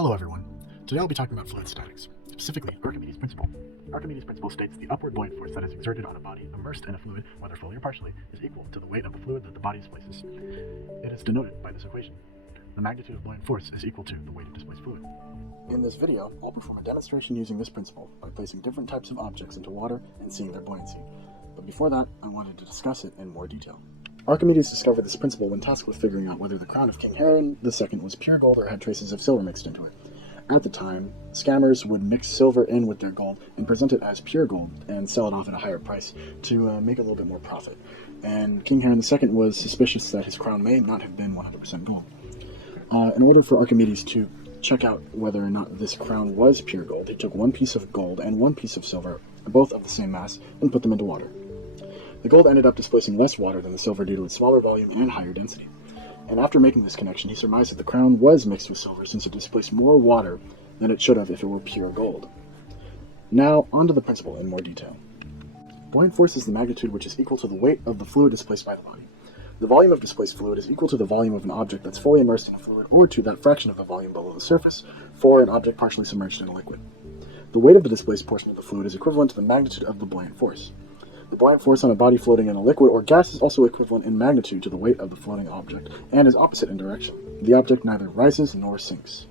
Hello everyone. Today I'll be talking about fluid statics, specifically Archimedes' principle. Archimedes' principle states the upward buoyant force that is exerted on a body immersed in a fluid, whether fully or partially, is equal to the weight of the fluid that the body displaces. It is denoted by this equation. The magnitude of buoyant force is equal to the weight of displaced fluid. In this video, I'll perform a demonstration using this principle by placing different types of objects into water and seeing their buoyancy. But before that, I wanted to discuss it in more detail. Archimedes discovered this principle when tasked with figuring out whether the crown of King Herod II was pure gold or had traces of silver mixed into it. At the time, scammers would mix silver in with their gold and present it as pure gold and sell it off at a higher price to make a little bit more profit. And King Herod II was suspicious that his crown may not have been 100% gold. In order for Archimedes to check out whether or not this crown was pure gold, he took one piece of gold and one piece of silver, both of the same mass, and put them into water. The gold ended up displacing less water than the silver due to its smaller volume and higher density. And after making this connection, he surmised that the crown was mixed with silver since it displaced more water than it should have if it were pure gold. Now, onto the principle in more detail. Buoyant force is the magnitude which is equal to the weight of the fluid displaced by the body. The volume of displaced fluid is equal to the volume of an object that's fully immersed in a fluid, or to that fraction of the volume below the surface for an object partially submerged in a liquid. The weight of the displaced portion of the fluid is equivalent to the magnitude of the buoyant force. The buoyant force on a body floating in a liquid or gas is also equivalent in magnitude to the weight of the floating object, and is opposite in direction. The object neither rises nor sinks.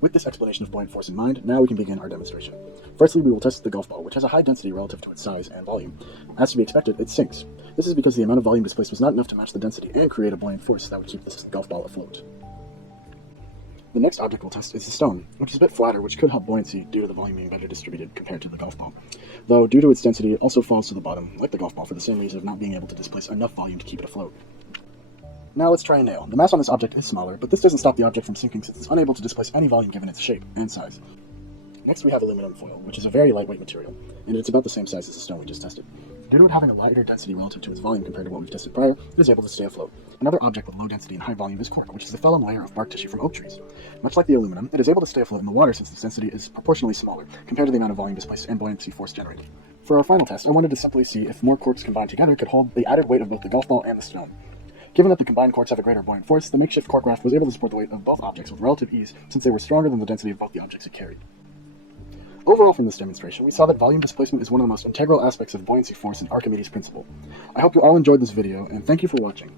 With this explanation of buoyant force in mind, now we can begin our demonstration. Firstly, we will test the golf ball, which has a high density relative to its size and volume. As to be expected, it sinks. This is because the amount of volume displaced was not enough to match the density and create a buoyant force that would keep this golf ball afloat. The next object we'll test is the stone, which is a bit flatter, which could help buoyancy due to the volume being better distributed compared to the golf ball. Though, due to its density, it also falls to the bottom, like the golf ball, for the same reason of not being able to displace enough volume to keep it afloat. Now let's try a nail. The mass on this object is smaller, but this doesn't stop the object from sinking since it's unable to displace any volume given its shape and size. Next we have aluminum foil, which is a very lightweight material, and it's about the same size as the stone we just tested. Due to it having a lighter density relative to its volume compared to what we've tested prior, it is able to stay afloat. Another object with low density and high volume is cork, which is the phellem layer of bark tissue from oak trees. Much like the aluminum, it is able to stay afloat in the water since its density is proportionally smaller compared to the amount of volume displaced and buoyancy force generated. For our final test, I wanted to simply see if more corks combined together could hold the added weight of both the golf ball and the stone. Given that the combined corks have a greater buoyant force, the makeshift cork raft was able to support the weight of both objects with relative ease since they were stronger than the density of both the objects it carried. Overall from this demonstration, we saw that volume displacement is one of the most integral aspects of buoyancy force in Archimedes' principle. I hope you all enjoyed this video, and thank you for watching.